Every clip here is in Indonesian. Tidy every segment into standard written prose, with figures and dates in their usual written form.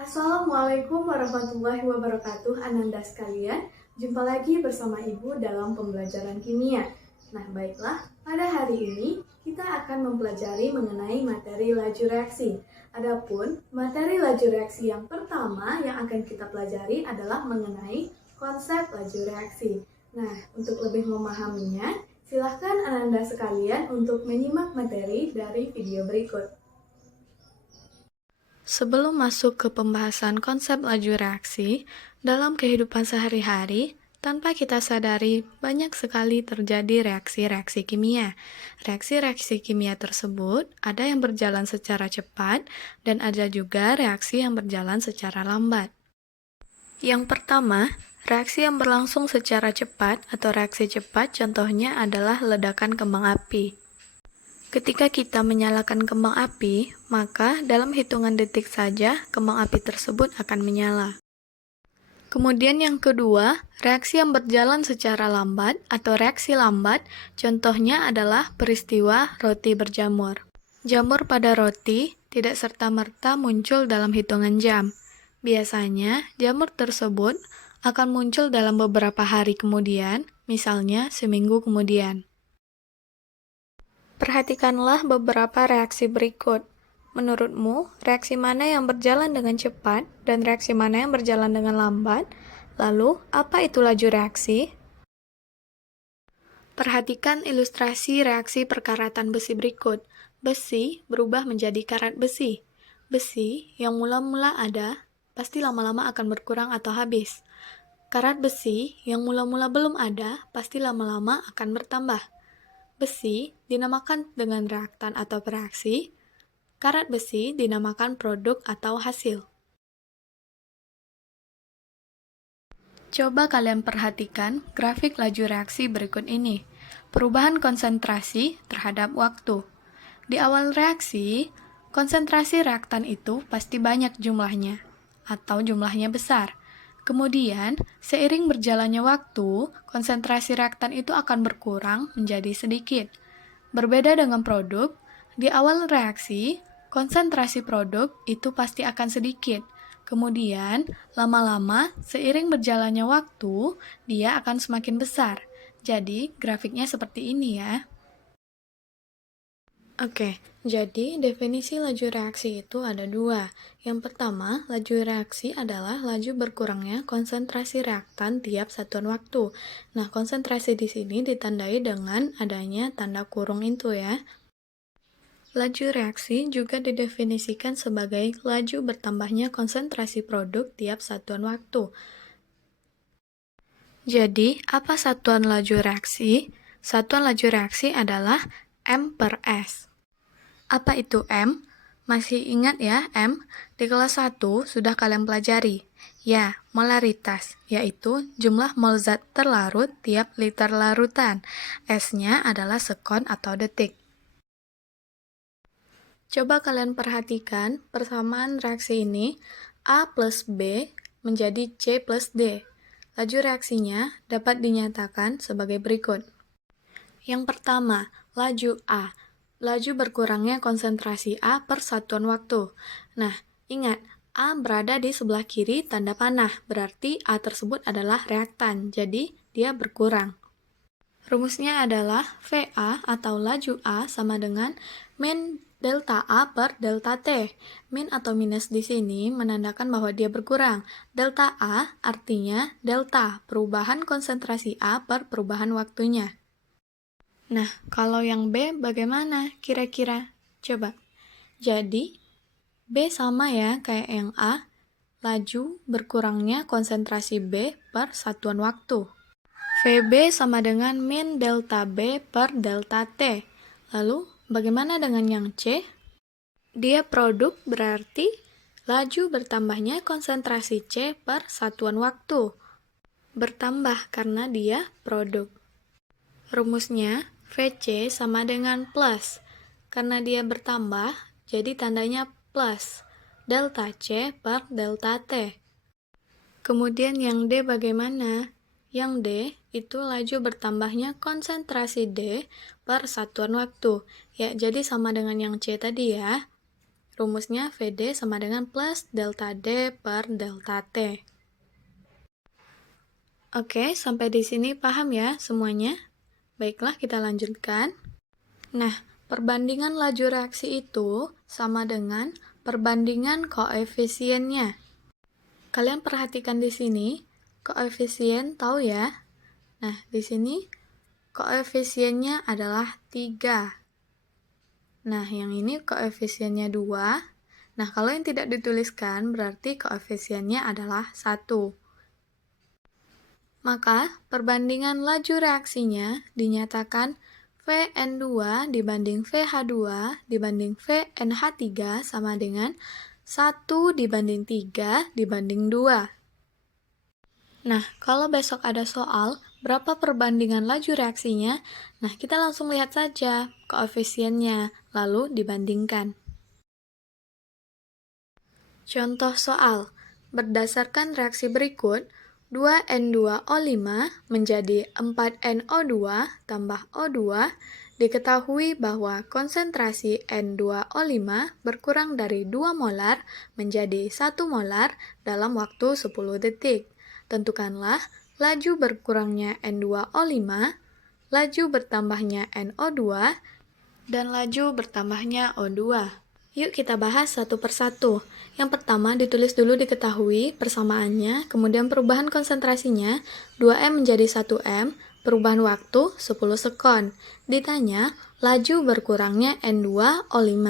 Assalamualaikum warahmatullahi wabarakatuh, Ananda sekalian. Jumpa lagi bersama Ibu dalam pembelajaran kimia. Nah, baiklah, pada hari ini kita akan mempelajari mengenai materi laju reaksi. Adapun materi laju reaksi yang pertama yang akan kita pelajari adalah mengenai konsep laju reaksi. Nah, untuk lebih memahaminya, silahkan Ananda sekalian untuk menyimak materi dari video berikut. Sebelum masuk ke pembahasan konsep laju reaksi, dalam kehidupan sehari-hari, tanpa kita sadari, banyak sekali terjadi reaksi-reaksi kimia. Reaksi-reaksi kimia tersebut ada yang berjalan secara cepat dan ada juga reaksi yang berjalan secara lambat. Yang pertama, reaksi yang berlangsung secara cepat atau reaksi cepat contohnya adalah ledakan kembang api. Ketika kita menyalakan kembang api, maka dalam hitungan detik saja kembang api tersebut akan menyala. Kemudian yang kedua, reaksi yang berjalan secara lambat atau reaksi lambat, contohnya adalah peristiwa roti berjamur. Jamur pada roti tidak serta-merta muncul dalam hitungan jam. Biasanya, jamur tersebut akan muncul dalam beberapa hari kemudian, misalnya seminggu kemudian. Perhatikanlah beberapa reaksi berikut. Menurutmu, reaksi mana yang berjalan dengan cepat dan reaksi mana yang berjalan dengan lambat? Lalu, apa itu laju reaksi? Perhatikan ilustrasi reaksi perkaratan besi berikut. Besi berubah menjadi karat besi. Besi yang mula-mula ada, pasti lama-lama akan berkurang atau habis. Karat besi yang mula-mula belum ada, pasti lama-lama akan bertambah. Besi dinamakan dengan reaktan atau bereaksi, karat besi dinamakan produk atau hasil. Coba kalian perhatikan grafik laju reaksi berikut ini. Perubahan konsentrasi terhadap waktu. Di awal reaksi, konsentrasi reaktan itu pasti banyak jumlahnya, atau jumlahnya besar. Kemudian, seiring berjalannya waktu, konsentrasi reaktan itu akan berkurang menjadi sedikit. Berbeda dengan produk, di awal reaksi, konsentrasi produk itu pasti akan sedikit. Kemudian, lama-lama, seiring berjalannya waktu, dia akan semakin besar. Jadi, grafiknya seperti ini ya. Oke, jadi definisi laju reaksi itu ada dua. Yang pertama, laju reaksi adalah laju berkurangnya konsentrasi reaktan tiap satuan waktu. Nah, konsentrasi di sini ditandai dengan adanya tanda kurung itu ya. Laju reaksi juga didefinisikan sebagai laju bertambahnya konsentrasi produk tiap satuan waktu. Jadi, apa satuan laju reaksi? Satuan laju reaksi adalah M per S. Apa itu M? Masih ingat ya M? Di kelas 1 sudah kalian pelajari. Ya, molaritas, yaitu jumlah mol zat terlarut tiap liter larutan. S-nya adalah sekon atau detik. Coba kalian perhatikan persamaan reaksi ini, A plus B menjadi C plus D. Laju reaksinya dapat dinyatakan sebagai berikut. Yang pertama, laju A. Laju berkurangnya konsentrasi A per satuan waktu. Nah, ingat, A berada di sebelah kiri tanda panah, berarti A tersebut adalah reaktan, jadi dia berkurang. Rumusnya adalah VA atau laju A sama dengan min delta A per delta T. Min atau minus di sini menandakan bahwa dia berkurang. Delta A artinya delta, perubahan konsentrasi A per perubahan waktunya. Nah, kalau yang B bagaimana kira-kira? Coba. Jadi, B sama ya kayak yang A, laju berkurangnya konsentrasi B per satuan waktu. VB sama dengan min delta B per delta T. Lalu, bagaimana dengan yang C? Dia produk berarti laju bertambahnya konsentrasi C per satuan waktu. Bertambah karena dia produk. Rumusnya, VC sama dengan plus. Karena dia bertambah, jadi tandanya plus. Delta C per delta T. Kemudian yang D bagaimana? Yang D itu laju bertambahnya konsentrasi D per satuan waktu. Ya, jadi sama dengan yang C tadi ya. Rumusnya VD sama dengan plus delta D per delta T. Oke, sampai di sini paham ya semuanya? Baiklah, kita lanjutkan. Nah, perbandingan laju reaksi itu sama dengan perbandingan koefisiennya. Kalian perhatikan di sini, koefisien tahu ya? Nah, di sini koefisiennya adalah 3. Nah, yang ini koefisiennya 2. Nah, kalau yang tidak dituliskan berarti koefisiennya adalah 1. Maka, perbandingan laju reaksinya dinyatakan Vn2 dibanding Vh2 dibanding Vnh3 sama dengan 1 dibanding 3 dibanding 2. Nah, kalau besok ada soal, berapa perbandingan laju reaksinya? Nah, kita langsung lihat saja koefisiennya, lalu dibandingkan. Contoh soal, berdasarkan reaksi berikut, 2N2O5 menjadi 4NO2 tambah O2, diketahui bahwa konsentrasi N2O5 berkurang dari 2 molar menjadi 1 molar dalam waktu 10 detik. Tentukanlah laju berkurangnya N2O5, laju bertambahnya NO2, dan laju bertambahnya O2. Yuk kita bahas satu persatu. Yang pertama ditulis dulu diketahui persamaannya, kemudian perubahan konsentrasinya 2M menjadi 1M, perubahan waktu 10 sekon. Ditanya laju berkurangnya N2O5.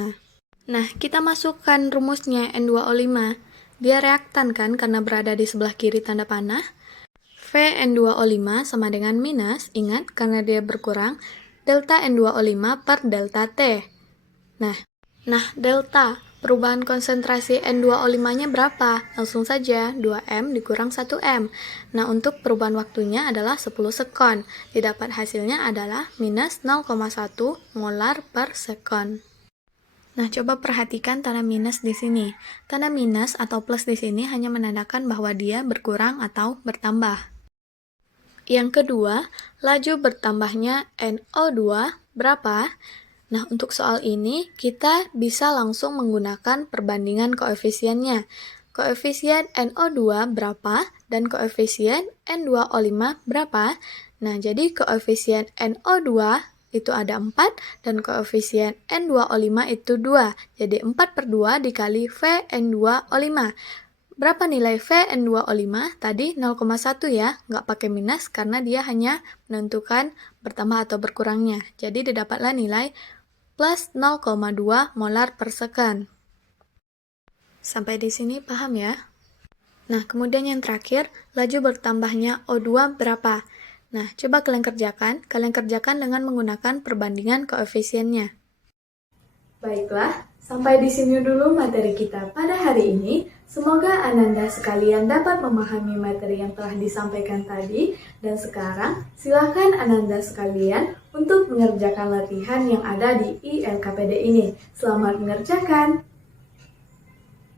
Nah, kita masukkan rumusnya N2O5. Dia reaktan kan karena berada di sebelah kiri tanda panah. Vn2O5 sama dengan minus, ingat karena dia berkurang, delta N2O5 per delta T. Nah, delta, perubahan konsentrasi N2O5-nya berapa? Langsung saja, 2M dikurang 1M. Nah, untuk perubahan waktunya adalah 10 sekon. Didapat hasilnya adalah minus 0,1 molar per sekon. Nah, coba perhatikan tanda minus di sini. Tanda minus atau plus di sini hanya menandakan bahwa dia berkurang atau bertambah. Yang kedua, laju bertambahnya NO2 berapa? Nah, untuk soal ini, kita bisa langsung menggunakan perbandingan koefisiennya. Koefisien NO2 berapa dan koefisien N2O5 berapa? Nah, jadi koefisien NO2 itu ada 4 dan koefisien N2O5 itu 2. Jadi 4 per 2 dikali Vn2O5. Berapa nilai Vn2O5? Tadi 0,1 ya, nggak pakai minus karena dia hanya menentukan bertambah atau berkurangnya. Jadi didapatlah nilai plus 0,2 molar per sekon. Sampai di sini paham ya? Nah, kemudian yang terakhir, laju bertambahnya O2 berapa? Nah, coba kalian kerjakan dengan menggunakan perbandingan koefisiennya. Baiklah, sampai di sini dulu materi kita pada hari ini. Semoga Ananda sekalian dapat memahami materi yang telah disampaikan tadi. Dan sekarang, silakan Ananda sekalian untuk mengerjakan latihan yang ada di ILKPD ini. Selamat mengerjakan!